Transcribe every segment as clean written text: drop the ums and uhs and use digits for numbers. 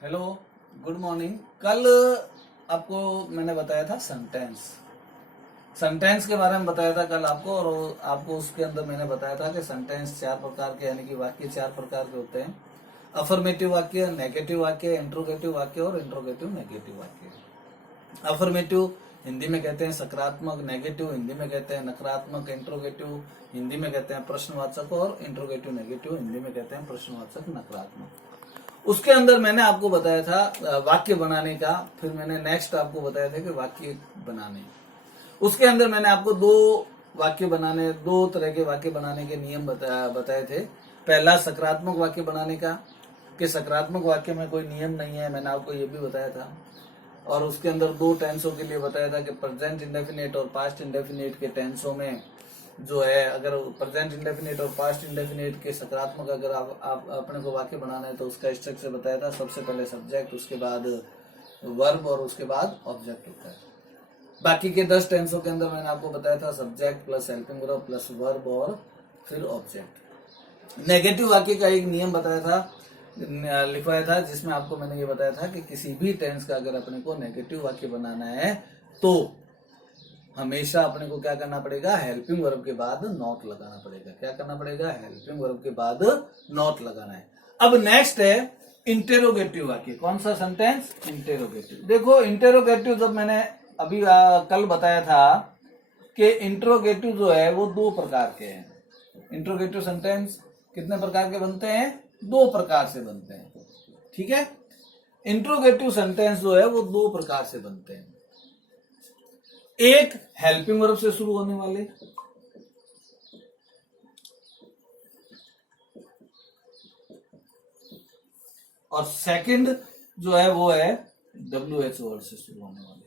Hello, good morning. कल आपको मैंने बताया था सेंटेंस के बारे में बताया था कल आपको, और आपको उसके अंदर मैंने बताया था कि सेंटेंस चार प्रकार के, यानी कि वाक्य चार प्रकार के होते हैं। अफर्मेटिव वाक्य, नेगेटिव वाक्य, इंट्रोगेटिव वाक्य और इंट्रोगेटिव नेगेटिव वाक्य। अफर्मेटिव हिंदी में कहते हैं सकारात्मक, नेगेटिव हिंदी में कहते हैं नकारात्मक, इंट्रोगेटिव हिंदी में कहते हैं प्रश्नवाचक और इंट्रोगेटिव नेगेटिव हिंदी में कहते हैं प्रश्नवाचक नकारात्मक। उसके अंदर मैंने आपको बताया था वाक्य बनाने का, फिर मैंने नेक्स्ट आपको बताया था कि वाक्य बनाने। उसके अंदर मैंने आपको दो तरह के वाक्य बनाने के नियम बताए थे। पहला सकारात्मक वाक्य बनाने का, कि सकारात्मक वाक्य में कोई नियम नहीं है, मैंने आपको ये भी बताया था। और उसके अंदर दो टेंसों के लिए बताया था कि प्रेजेंट इंडेफिनिट और पास्ट इंडेफिनिट के टेंसों में जो है, अगर प्रेजेंट इंडेफिनिट और पास्ट इंडेफिनिट के सकारात्मक अगर आप अपने को वाक्य बनाना है तो उसका स्ट्रक्चर बताया था। सबसे पहले सब्जेक्ट, उसके बाद वर्ब और उसके बाद ऑब्जेक्ट होता है। बाकी के 10 टेंसों के अंदर मैंने आपको बताया था subject plus helping verb plus verb और फिर ऑब्जेक्ट। नेगेटिव वाक्य का एक नियम बताया था, लिखवाया था, जिसमें आपको मैंने ये बताया था कि किसी भी टेंस का अगर अपने को नेगेटिव वाक्य बनाना है तो हमेशा अपने को क्या करना पड़ेगा, हेल्पिंग वर्ब के बाद नॉट लगाना पड़ेगा। क्या करना पड़ेगा, हेल्पिंग वर्ब के बाद नॉट लगाना है। अब नेक्स्ट है इंटेरोगेटिव वाक्य। कौन सा सेंटेंस, इंटेरोगेटिव। देखो इंटेरोगेटिव जब मैंने अभी कल बताया था कि इंट्रोगेटिव जो है वो दो प्रकार के हैं। इंट्रोगेटिव सेंटेंस कितने प्रकार के बनते हैं, दो प्रकार से बनते हैं। ठीक है, इंट्रोगेटिव सेंटेंस जो है वो दो प्रकार से बनते हैं। एक हेल्पिंग वर्ब से शुरू होने वाले, और सेकंड जो है वो है WH वर्ड से शुरू होने वाले।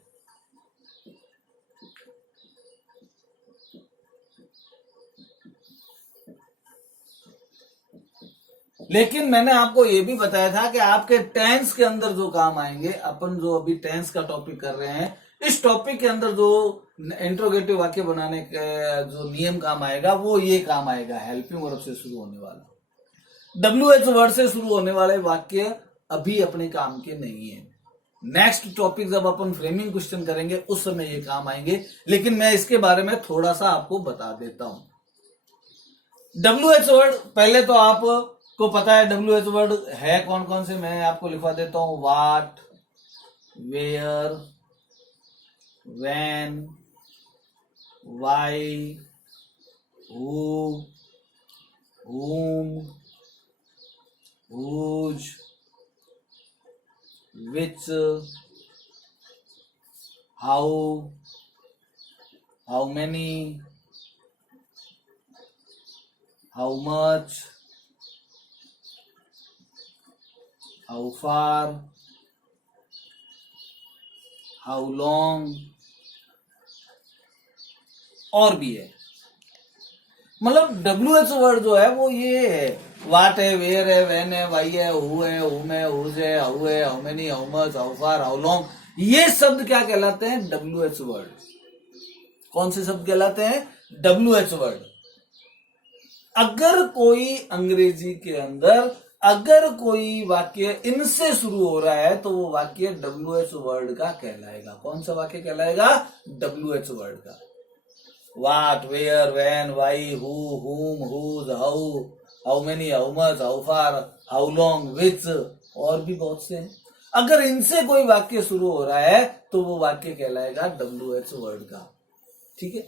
लेकिन मैंने आपको यह भी बताया था कि आपके टेंस के अंदर जो काम आएंगे, अपन जो अभी टेंस का टॉपिक कर रहे हैं, इस टॉपिक के अंदर जो इंट्रोगेटिव वाक्य बनाने का जो नियम काम आएगा वो ये काम आएगा, हेल्पिंग वर्ब से शुरू होने वाला। WH वर्ड से शुरू होने वाले वाक्य अभी अपने काम के नहीं है। नेक्स्ट टॉपिक जब अपन फ्रेमिंग क्वेश्चन करेंगे उस समय ये काम आएंगे, लेकिन मैं इसके बारे में थोड़ा सा आपको बता देता हूं। WH वर्ड पहले तो आप को पता है WH वर्ड है कौन कौन से, मैं आपको लिखवा देता हूं। What, where, when, why, who, whom, whose, which, how many, how much, how far, how long, और भी है। मतलब WH वर्ड जो है वो ये है, वाट है, वेयर है, व्हेन है, वाई है, हु है, हुम है, हुज है, how many, how much, how far, how long, ये शब्द क्या कहलाते हैं, WH वर्ड। कौन से शब्द कहलाते हैं, WH वर्ड। अगर कोई अंग्रेजी के अंदर अगर कोई वाक्य इनसे शुरू हो रहा है तो वो वाक्य WH वर्ड का कहलाएगा। कौन सा वाक्य कहलाएगा, WH वर्ड का। What, where, when, why, who, whom, whose, how many, how much, how far, how long, which, और भी बहुत से हैं। अगर इनसे कोई वाक्य शुरू हो रहा है तो वो वाक्य कहलाएगा WH वर्ड का। ठीक है,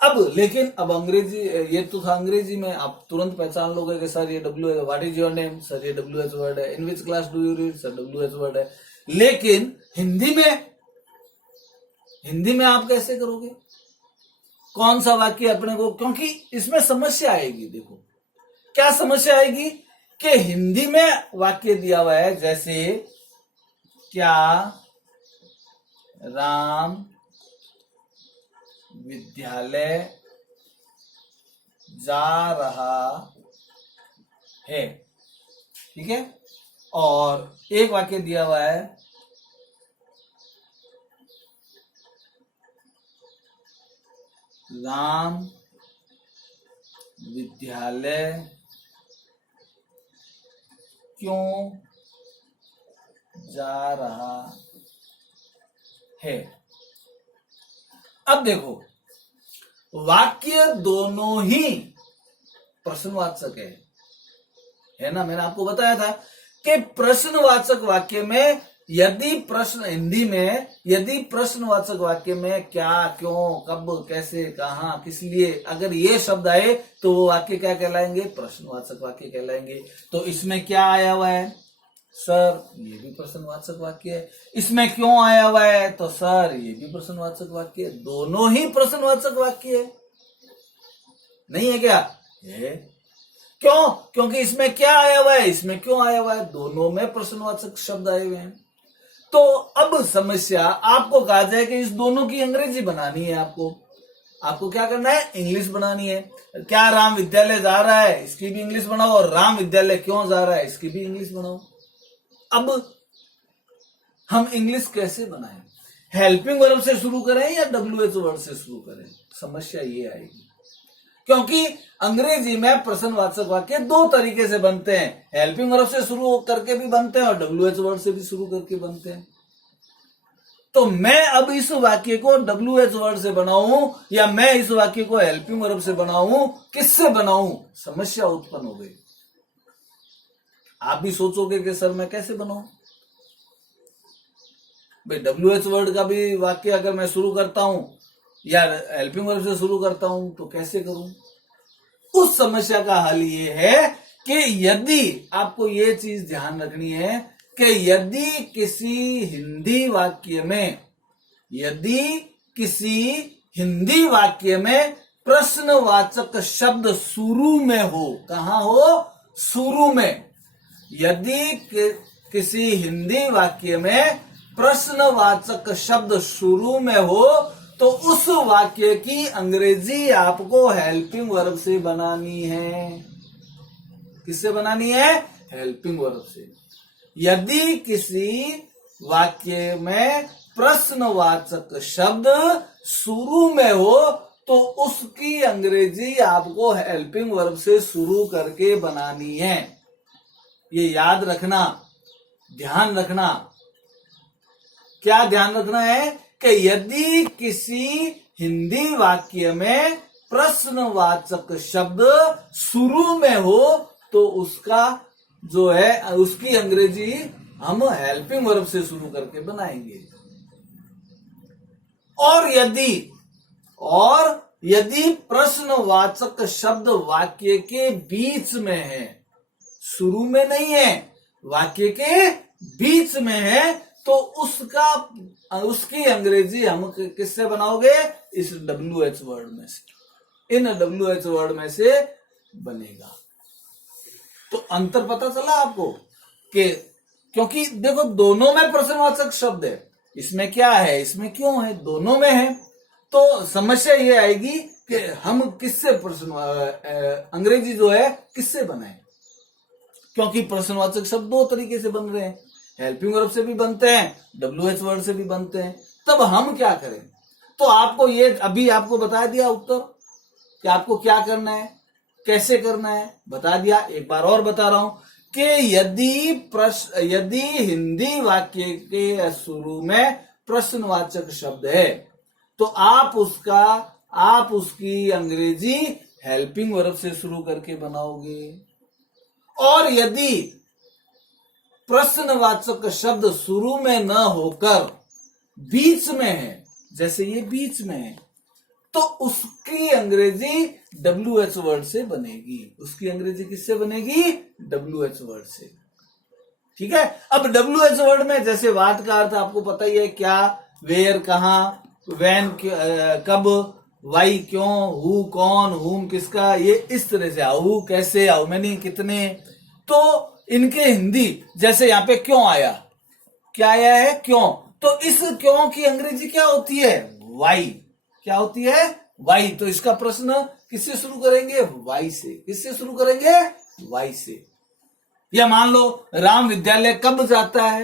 अब लेकिन अब अंग्रेजी, ये तो था अंग्रेजी में, आप तुरंत पहचान लोगे कि सर ये WH, what is your name, sir ये WH वर्ड है। In which class do you read, sir WH word है। लेकिन हिंदी में आप कैसे करोगे, कौन सा वाक्य अपने को, क्योंकि इसमें समस्या आएगी। देखो क्या समस्या आएगी कि हिंदी में वाक्य दिया हुआ है, जैसे क्या राम विद्यालय जा रहा है। ठीक है, और एक वाक्य दिया हुआ है, राम विद्यालय क्यों जा रहा है। अब देखो, वाक्य दोनों ही प्रश्नवाचक है ना। मैंने आपको बताया था कि प्रश्नवाचक वाक्य में यदि प्रश्न, हिंदी में यदि प्रश्नवाचक वाक्य में क्या, क्यों, कब, कैसे, कहां, किस लिए, अगर ये शब्द आए तो वो वाक्य क्या कहलाएंगे? प्रश्नवाचक वाक्य कहलाएंगे। तो इसमें क्या आया हुआ है? सर ये भी प्रश्नवाचक वाक्य है। इसमें क्यों आया हुआ है? तो सर ये भी प्रश्नवाचक वाक्य है। दोनों ही प्रश्नवाचक वाक्य है, नहीं है क्या? है। क्यों? क्योंकि इसमें क्या आया हुआ है, इसमें क्यों आया हुआ है, दोनों में प्रश्नवाचक शब्द आए हुए हैं। तो अब समस्या, आपको कहा जाए कि इस दोनों की अंग्रेजी बनानी है। आपको क्या करना है? इंग्लिश बनानी है। क्या राम विद्यालय जा रहा है, इसकी भी इंग्लिश बनाओ, और राम विद्यालय क्यों जा रहा है, इसकी भी इंग्लिश बनाओ। अब हम इंग्लिश कैसे बनाएं? हेल्पिंग वर्ब से शुरू करें या WH वर्ड से शुरू करें? समस्या ये आएगी, क्योंकि अंग्रेजी में प्रश्नवाचक वाक्य दो तरीके से बनते हैं। हेल्पिंग वर्ब से शुरू करके भी बनते हैं और WH वर्ड से भी शुरू करके बनते हैं। तो मैं अब इस वाक्य को WH वर्ड से बनाऊं या मैं इस वाक्य को हेल्पिंग वर्ब से बनाऊं, किससे बनाऊं? समस्या उत्पन्न हो गई। आप भी सोचोगे कि सर मैं कैसे बनाऊं भाई? WH वर्ड का भी वाक्य अगर मैं शुरू करता हूं या हेल्पिंग वर्ब से शुरू करता हूं तो कैसे करूं? उस समस्या का हल ये है कि यदि आपको ये चीज ध्यान रखनी है कि यदि किसी हिंदी वाक्य में प्रश्नवाचक शब्द शुरू में हो, कहां हो? शुरू में। यदि किसी हिंदी वाक्य में प्रश्नवाचक शब्द शुरू में हो तो उस वाक्य की अंग्रेजी आपको हेल्पिंग वर्ब से बनानी है। किससे बनानी है? हेल्पिंग वर्ब से। यदि किसी वाक्य में प्रश्नवाचक शब्द शुरू में हो तो उसकी अंग्रेजी आपको हेल्पिंग वर्ब से शुरू करके बनानी है। ये याद रखना, ध्यान रखना। क्या ध्यान रखना है? कि यदि किसी हिंदी वाक्य में प्रश्नवाचक शब्द शुरू में हो तो उसका जो है उसकी अंग्रेजी हम हेल्पिंग वर्ब से शुरू करके बनाएंगे। और यदि प्रश्नवाचक शब्द वाक्य के बीच में है, शुरू में नहीं है, वाक्य के बीच में है, तो उसकी अंग्रेजी हम किससे बनाओगे? इस WH वर्ड में से, इन WH वर्ड में से बनेगा। तो अंतर पता चला आपको कि क्योंकि देखो दोनों में प्रश्नवाचक शब्द है, इसमें क्या है, इसमें क्यों है, दोनों में है। तो समस्या ये आएगी कि हम किससे अंग्रेजी जो है किससे बनाएं, क्योंकि प्रश्नवाचक शब्द दो तरीके से बन रहे हैं, हेल्पिंग वर्ब से भी बनते हैं, WH वर्ड से भी बनते हैं। तब हम क्या करें? तो आपको ये अभी आपको बता दिया उत्तर कि आपको क्या करना है, कैसे करना है, बता दिया। एक बार और बता रहा हूं कि यदि हिंदी वाक्य के शुरू में प्रश्नवाचक शब्द है तो आप उसकी अंग्रेजी हेल्पिंग वर्ब से शुरू करके बनाओगे। और यदि प्रश्नवाचक शब्द शुरू में न होकर बीच में है, जैसे ये बीच में है, तो उसकी अंग्रेजी WH वर्ड से बनेगी। उसकी अंग्रेजी किससे बनेगी? WH वर्ड से। ठीक है। अब WH वर्ड में जैसे वाट का अर्थ आपको पता ही है, क्या, वेयर कहां, व्हेन कब, वाई क्यों, हु कौन, हुम किसका, ये इस तरह से, हाउ कैसे, हाउ मेनी कितने। तो इनके हिंदी जैसे यहां पे क्यों आया, क्या आया है? क्यों। तो इस क्यों की अंग्रेजी क्या होती है? वाई। क्या होती है? वाई। तो इसका प्रश्न किससे शुरू करेंगे? वाई से। किससे शुरू करेंगे? वाई से। या मान लो राम विद्यालय कब जाता है,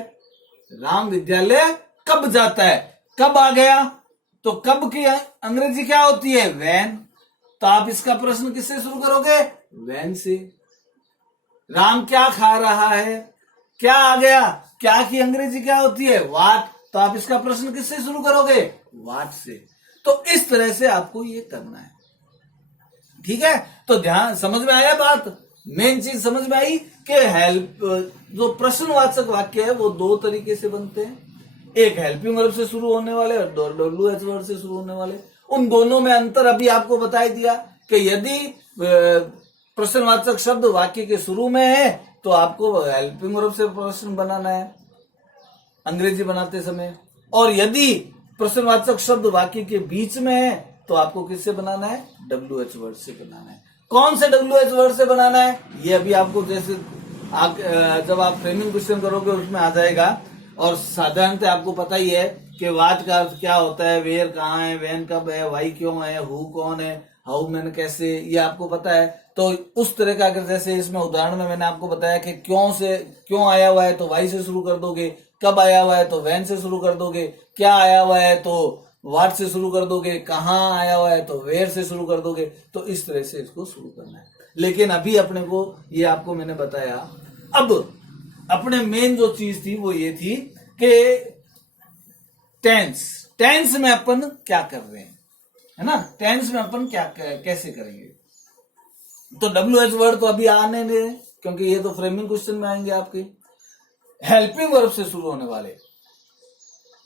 राम विद्यालय कब जाता है, कब आ गया, तो कब की अंग्रेजी क्या होती है? व्हेन। तो आप इसका प्रश्न किससे शुरू करोगे? व्हेन से। राम क्या खा रहा है, क्या आ गया, क्या की अंग्रेजी क्या होती है, व्हाट, तो आप इसका प्रश्न किससे शुरू करोगे, व्हाट से। तो इस तरह से आपको ये करना है, ठीक है। तो ध्यान, समझ में आया बात, मेन चीज समझ में आई कि हेल्प, जो प्रश्नवाचक वाक्य है वो दो तरीके से बनते हैं, एक हेल्पिंग वर्ब से शुरू होने वाले और WH वर्ड से शुरू होने वाले। उन दोनों में अंतर अभी आपको बता दिया कि यदि प्रश्नवाचक शब्द वाक्य के शुरू में है तो आपको हेल्पिंग वर्ब से प्रश्न बनाना है अंग्रेजी बनाते समय, और यदि प्रश्नवाचक शब्द वाक्य के बीच में है तो आपको किससे बनाना है, WH वर्ड से बनाना है। कौन से WH वर्ड से बनाना है ये अभी आपको, जैसे जब आप फ्रेमिंग क्वेश्चन करोगे उसमें आ जाएगा। और साधारणतः आपको पता ही है कि व्हाट का अर्थ क्या होता है, वेयर कहाँ है, व्हेन कब है, वाई क्यों है, हु कौन है, हाउ मैंने कैसे, ये आपको पता है। तो उस तरह का, अगर जैसे इसमें उदाहरण में मैंने आपको बताया कि क्यों आया हुआ है तो वाई से शुरू कर दोगे, कब आया हुआ है तो व्हेन से शुरू कर दोगे, क्या आया हुआ है तो व्हाट से शुरू कर दोगे, कहाँ आया हुआ है तो वेयर से शुरू कर दोगे। तो इस तरह से इसको शुरू करना है। लेकिन अभी अपने को ये आपको मैंने बताया, अब अपने मेन जो चीज थी वो ये थी कि टेंस में अपन क्या कर रहे हैं, है ना, टेंस में अपन क्या कैसे करेंगे। तो WH वर्ड तो अभी आने दे, क्योंकि ये तो फ्रेमिंग क्वेश्चन में आएंगे आपके। हेल्पिंग वर्ब से शुरू होने वाले,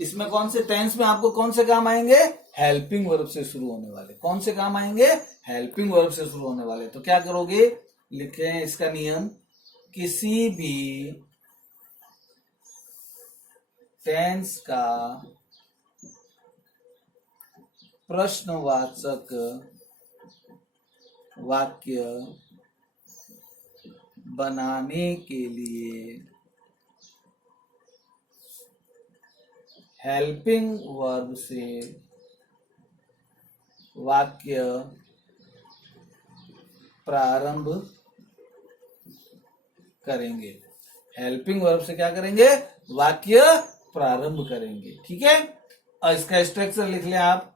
इसमें कौन से टेंस में आपको कौन से काम आएंगे, हेल्पिंग वर्ब से शुरू होने वाले। कौन से काम आएंगे, हेल्पिंग वर्ब से शुरू होने वाले। तो क्या करोगे, लिखे हैं इसका नियम, किसी भी टेंस का प्रश्नवाचक वाक्य बनाने के लिए हेल्पिंग वर्ब से वाक्य प्रारंभ करेंगे। हेल्पिंग वर्ब से क्या करेंगे, वाक्य प्रारंभ करेंगे, ठीक है। और इसका स्ट्रक्चर लिख लें आप,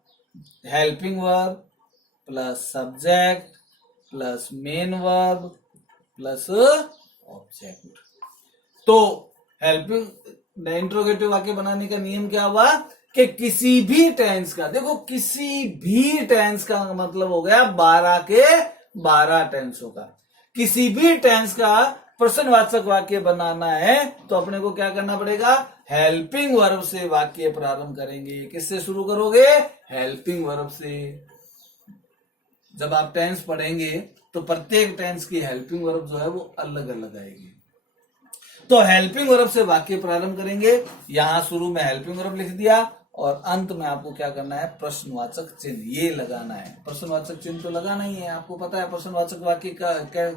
helping verb plus subject plus main verb plus object. तो हेल्पिंग इंट्रोगेटिव वाक्य बनाने का नियम क्या हुआ कि किसी भी टेंस का, देखो किसी भी टेंस का मतलब हो गया 12 के 12 टेंसों का, किसी भी टेंस का प्रश्नवाचक वाक्य बनाना है तो अपने को क्या करना पड़ेगा, हेल्पिंग वर्ब से वाक्य प्रारंभ करेंगे। किससे शुरू करोगे, हेल्पिंग वर्ब से। जब आप टेंस पढ़ेंगे तो प्रत्येक टेंस की हेल्पिंग वर्ब जो है वो अलग अलग आएगी। तो हेल्पिंग वर्ब से वाक्य प्रारंभ करेंगे, यहां शुरू में हेल्पिंग वर्ब लिख दिया और अंत में आपको क्या करना है, प्रश्नवाचक चिन्ह ये लगाना है। प्रश्नवाचक चिन्ह तो लगाना ही है, आपको पता है प्रश्नवाचक वाक्य का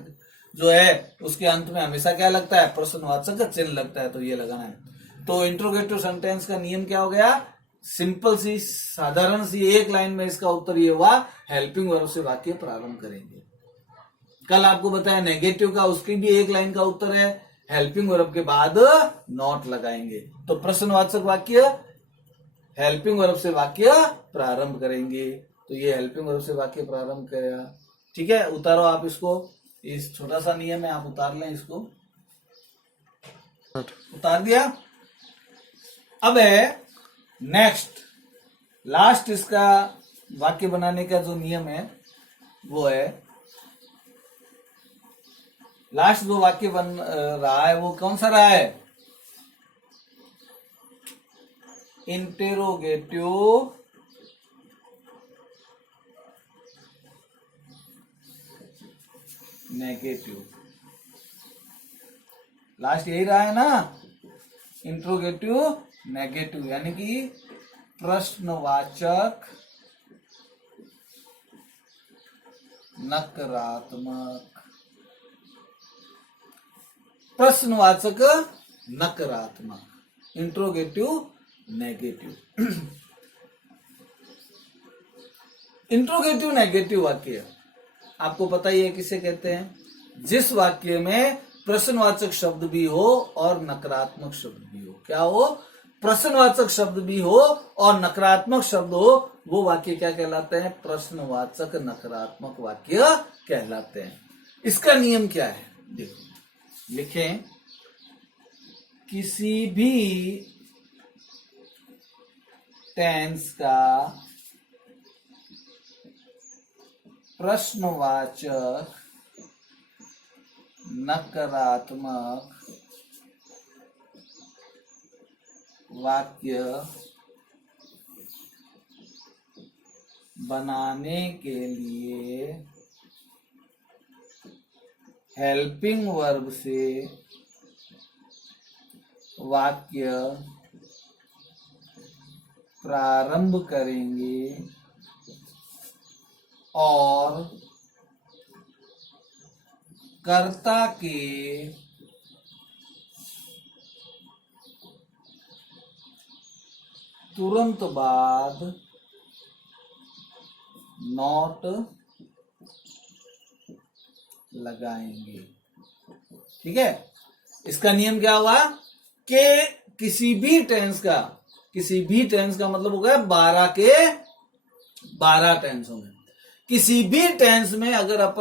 जो है उसके अंत में हमेशा क्या लगता है, प्रश्नवाचक चिन्ह लगता है, तो ये लगाना है। तो इंट्रोगेटिव सेंटेंस का नियम क्या हो गया, सिंपल सी साधारण सी एक लाइन में इसका उत्तर ये हुआ, हेल्पिंग वर्ब से वाक्य प्रारंभ करेंगे। कल आपको बताया नेगेटिव का, उसकी भी एक लाइन का उत्तर है, हेल्पिंग वर्ब के बाद नॉट लगाएंगे। तो प्रश्नवाचक वाक्य हेल्पिंग वर्ब से वाक्य प्रारंभ करेंगे। तो ये हेल्पिंग वर्ब से वाक्य प्रारंभ किया, ठीक है। उतारो आप इसको, इस छोटा सा नियम है, आप उतार लें इसको, उतार दिया। अब है नेक्स्ट लास्ट, इसका वाक्य बनाने का जो नियम है वो है, लास्ट जो वाक्य बन रहा है वो कौन सा रहा है, इंटेरोगेटिव नेगेटिव। लास्ट यही रहा है ना, इंट्रोगेटिव नेगेटिव, यानी कि प्रश्नवाचक नकारात्मक, प्रश्नवाचक नकारात्मक, इंट्रोगेटिव नेगेटिव। इंट्रोगेटिव नेगेटिव वाक्य आपको पता ही है किसे कहते हैं, जिस वाक्य में प्रश्नवाचक शब्द भी हो और नकारात्मक शब्द भी हो। क्या हो, प्रश्नवाचक शब्द भी हो और नकारात्मक शब्द हो, वो वाक्य क्या कहलाते हैं, प्रश्नवाचक नकारात्मक वाक्य कहलाते हैं। इसका नियम क्या है, देखो लिखें, किसी भी टेंस का प्रश्नवाचक नकारात्मक वाक्य बनाने के लिए हेल्पिंग वर्ब से वाक्य प्रारंभ करेंगे और कर्ता के तुरंत बाद नॉट लगाएंगे। ठीक है, इसका नियम क्या हुआ कि किसी भी टेंस का मतलब हो गया 12 के 12 टेंसों में। किसी भी टेंस में अगर आप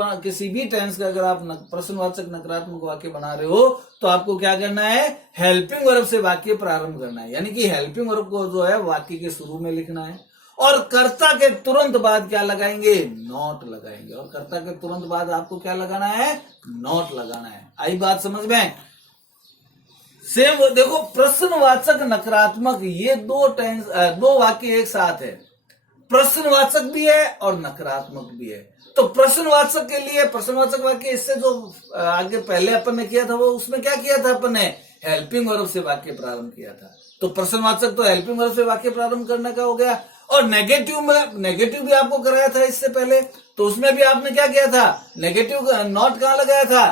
प्रश्नवाचक नकारात्मक वाक्य बना रहे हो तो आपको क्या करना है, हेल्पिंग वर्ब से वाक्य प्रारंभ करना है। यानी कि हेल्पिंग वर्ब को जो है वाक्य के शुरू में लिखना है और कर्ता के तुरंत बाद क्या लगाएंगे, नॉट लगाएंगे। और कर्ता के तुरंत बाद आपको क्या लगाना है, नॉट लगाना है। आई बात समझ में? सेम देखो, प्रश्नवाचक नकारात्मक, ये दो वाक्य एक साथ है, प्रश्नवाचक भी है और नकारात्मक भी है। तो प्रश्नवाचक के लिए प्रश्नवाचक वाक्य, इससे जो आगे पहले अपन ने किया था वो उसमें क्या किया था, अपन ने हेल्पिंग वर्ब से वाक्य प्रारंभ किया था। तो प्रश्नवाचक तो हेल्पिंग वर्ब से वाक्य प्रारंभ करने का हो गया। और नेगेटिव भी आपको कराया था इससे पहले, तो उसमें भी आपने क्या किया था, नेगेटिव नॉट कहां लगाया था,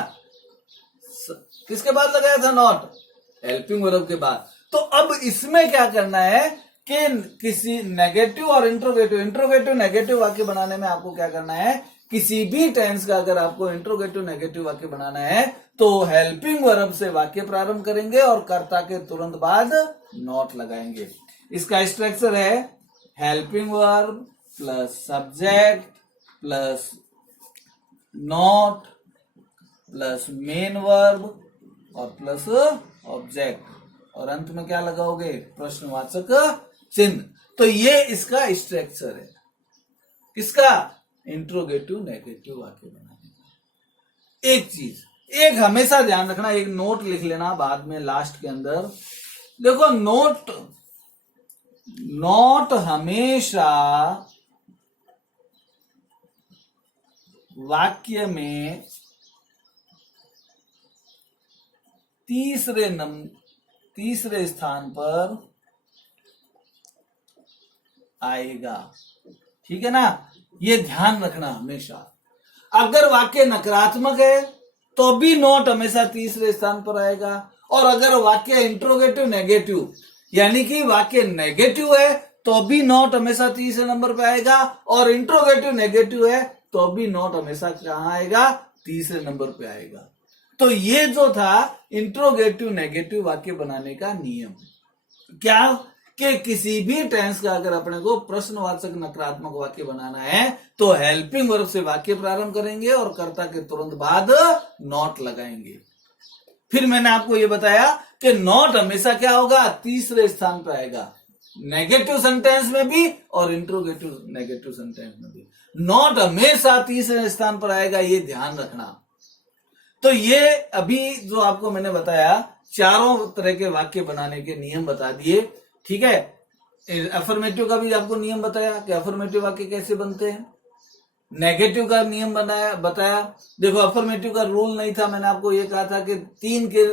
किसके बाद लगाया था, नॉट, हेल्पिंग वर्ब के बाद। तो अब इसमें क्या करना है कि किसी नेगेटिव और इंट्रोगेटिव नेगेटिव वाक्य बनाने में आपको क्या करना है, किसी भी टेंस का अगर आपको इंट्रोगेटिव नेगेटिव वाक्य बनाना है तो हेल्पिंग वर्ब से वाक्य प्रारंभ करेंगे और कर्ता के तुरंत बाद नॉट लगाएंगे। इसका स्ट्रक्चर है helping verb plus subject plus not plus main verb और प्लस ऑब्जेक्ट और अंत में क्या लगाओगे, प्रश्नवाचक चिन्ह। तो ये इसका स्ट्रक्चर है, किसका, इंट्रोगेटिव नेगेटिव वाक्य बनाने का। एक चीज एक हमेशा ध्यान रखना, एक नोट लिख लेना बाद में लास्ट के अंदर। देखो, नोट हमेशा वाक्य में तीसरे स्थान पर आएगा। ठीक है ना, ये ध्यान रखना हमेशा। अगर वाक्य नकारात्मक है तो भी नोट हमेशा तीसरे स्थान पर आएगा, और अगर वाक्य इंट्रोगेटिव नेगेटिव यानी कि वाक्य नेगेटिव है तो भी नोट हमेशा तीसरे नंबर पे आएगा, और इंट्रोगेटिव नेगेटिव है तो भी नोट हमेशा कहां आएगा, तीसरे नंबर पे आएगा। तो ये जो था इंट्रोगेटिव नेगेटिव वाक्य बनाने का नियम, क्या कि किसी भी टेंस का अगर अपने को प्रश्नवाचक नकारात्मक वाक्य बनाना है तो हेल्पिंग वर्ब से वाक्य प्रारंभ करेंगे और कर्ता के तुरंत बाद नॉट लगाएंगे। फिर मैंने आपको यह बताया कि नॉट हमेशा क्या होगा, तीसरे स्थान पर आएगा, नेगेटिव सेंटेंस में भी और इंट्रोगेटिव नेगेटिव सेंटेंस में भी नॉट हमेशा तीसरे स्थान पर आएगा, ये ध्यान रखना। तो ये अभी जो आपको मैंने बताया, चारों तरह के वाक्य बनाने के नियम बता दिए। ठीक है, अफर्मेटिव का भी आपको नियम बताया कि अफर्मेटिव वाक्य कैसे बनते हैं, नेगेटिव का नियम बताया। देखो, अफर्मेटिव का रूल नहीं था, मैंने आपको ये कहा था कि 3 के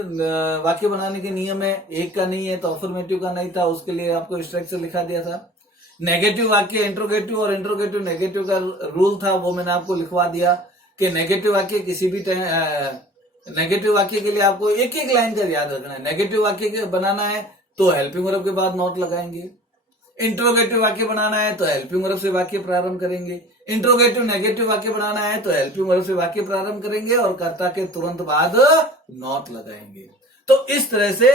वाक्य बनाने के नियम है, 1 का नहीं है, तो अफर्मेटिव का नहीं था, उसके लिए आपको स्ट्रक्चर लिखा दिया था। नेगेटिव वाक्य इंट्रोगेटिव और इंट्रोगेटिव नेगेटिव का रूल था, वो मैंने आपको लिखवा दिया कि नेगेटिव वाक्य किसी भी नेगेटिव वाक्य के लिए आपको एक लाइन का याद रखना है। नेगेटिव वाक्य बनाना है तो हेल्पिंग वर्ब के बाद नॉट लगाएंगे, इंट्रोगेटिव वाक्य बनाना है तो हेल्पिंग वर्ब से वाक्य प्रारंभ करेंगे, इंट्रोगेटिव नेगेटिव वाक्य बनाना है तो हेल्पिंग वर्ब से वाक्य प्रारंभ करेंगे और कर्ता के तुरंत बाद नॉट लगाएंगे। तो इस तरह से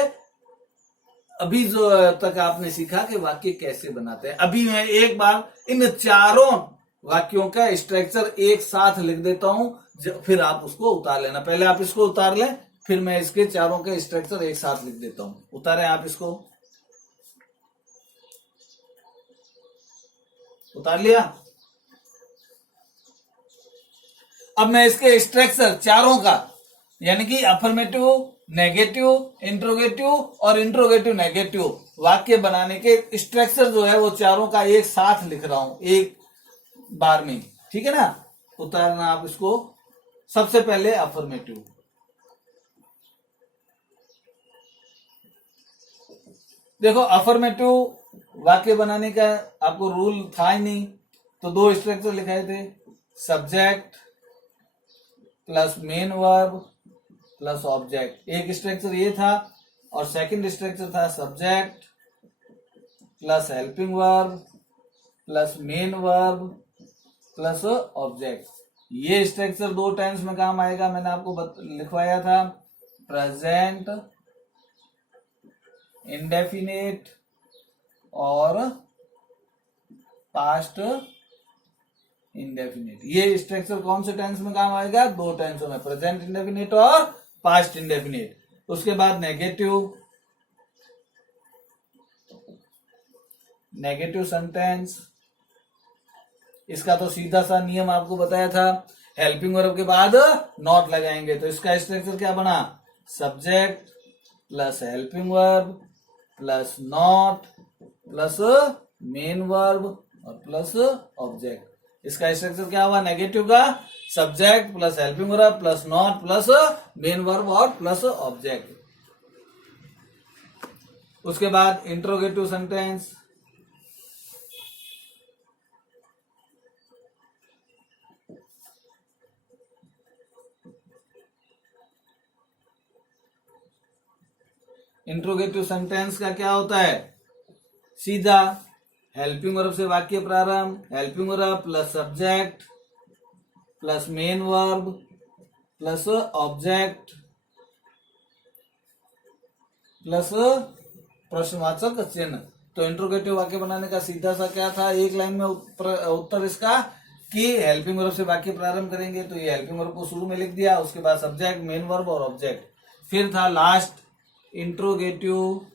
अभी जो तक आपने सीखा कि वाक्य कैसे बनाते हैं। अभी मैं एक बार इन चारों वाक्यों का स्ट्रक्चर एक साथ लिख देता हूं, फिर आप उसको उतार लेना। पहले आप इसको उतार लें, फिर मैं इसके चारों के स्ट्रक्चर एक साथ लिख देता हूं। उतारे आप इसको, उतार लिया। अब मैं इसके स्ट्रक्चर चारों का, यानी कि अफर्मेटिव, नेगेटिव, इंट्रोगेटिव और इंट्रोगेटिव नेगेटिव वाक्य बनाने के स्ट्रक्चर जो है वो चारों का एक साथ लिख रहा हूं एक बार में, ठीक है ना। उतारना आप इसको। सबसे पहले अफर्मेटिव, देखो अफर्मेटिव वाक्य बनाने का आपको रूल था ही नहीं, तो दो स्ट्रक्चर लिखाए थे, subject plus main verb plus object. एक स्ट्रक्चर ये था और सेकंड स्ट्रक्चर था subject plus helping verb plus main verb plus object. ये स्ट्रक्चर दो टाइम्स में काम आएगा, मैंने आपको लिखवाया था, प्रेजेंट इंडेफिनिट और पास्ट इंडेफिनिट। ये स्ट्रक्चर कौन से टेंस में काम आएगा? दो टेंसों में, प्रेजेंट इंडेफिनिट और पास्ट इंडेफिनिट। उसके बाद नेगेटिव, नेगेटिव सेंटेंस, इसका तो सीधा सा नियम आपको बताया था, हेल्पिंग वर्ब के बाद नॉट लगाएंगे, तो इसका स्ट्रक्चर क्या बना? Subject plus helping verb plus not plus main verb और प्लस ऑब्जेक्ट। इसका स्ट्रक्चर क्या हुआ? नेगेटिव का subject plus helping verb plus not plus main verb और प्लस ऑब्जेक्ट। उसके बाद इंट्रोगेटिव सेंटेंस, इंट्रोगेटिव सेंटेंस का क्या होता है? सीधा हेल्पिंग वर्ब से वाक्य प्रारंभ, helping verb plus subject plus main verb plus object plus प्रश्नवाचक चिन्ह। तो इंट्रोगेटिव वाक्य बनाने का सीधा सा क्या था? एक लाइन में उत्तर इसका कि हेल्पिंग वर्ब से वाक्य प्रारंभ करेंगे, तो ये हेल्पिंग वर्ब को शुरू में लिख दिया, उसके बाद सब्जेक्ट, मेन वर्ब और ऑब्जेक्ट। फिर था last interrogative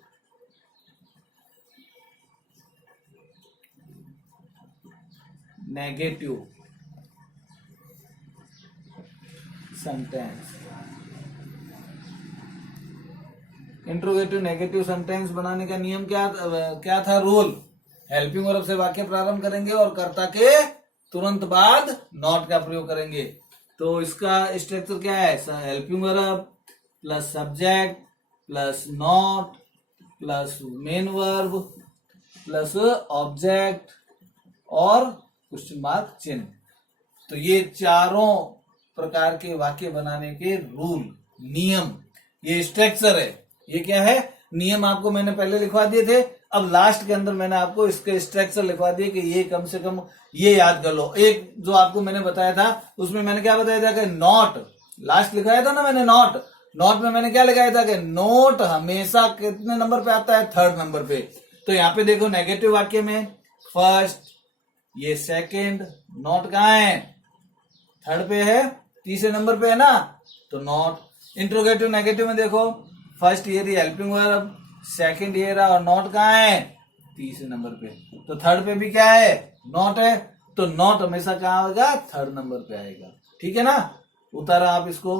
negative sentence. Interrogative negative sentence बनाने का नियम क्या था? रूल, हेल्पिंग वर्ब से वाक्य प्रारंभ करेंगे और कर्ता के तुरंत बाद नॉट का प्रयोग करेंगे। तो इसका स्ट्रक्चर क्या है? Helping verb plus subject plus not plus main verb plus object और क्वेश्चन मार्क चिन्ह। तो ये चारों प्रकार के वाक्य बनाने के रूल, नियम, ये स्ट्रक्चर है। ये क्या है? नियम आपको मैंने पहले लिखवा दिए थे, अब लास्ट के अंदर मैंने आपको इसके स्ट्रक्चर लिखवा दिए कि ये कम से कम ये याद कर लो। एक जो आपको मैंने बताया था उसमें मैंने क्या बताया था कि नॉट, लास्ट लिखवाया था ना मैंने नॉट, नॉट में मैंने क्या लगाया था कि नोट हमेशा कितने नंबर पे आता है? थर्ड नंबर पे। तो यहाँ पे देखो नेगेटिव वाक्य में फर्स्ट, ये सेकंड, नॉट कहाँ है? थर्ड पे है, तीसरे नंबर पे है ना, तो नॉट। इंट्रोगेटिव नेगेटिव में देखो फर्स्ट ये रही हेल्पिंग वर्ब, सेकंड ये रहा और नॉट कहाँ है? तीसरे नंबर पे। तो थर्ड पे भी क्या है? नॉट है, तो नॉट हमेशा कहाँ आएगा? थर्ड नंबर पे आएगा। ठीक है ना। उतारा आप इसको।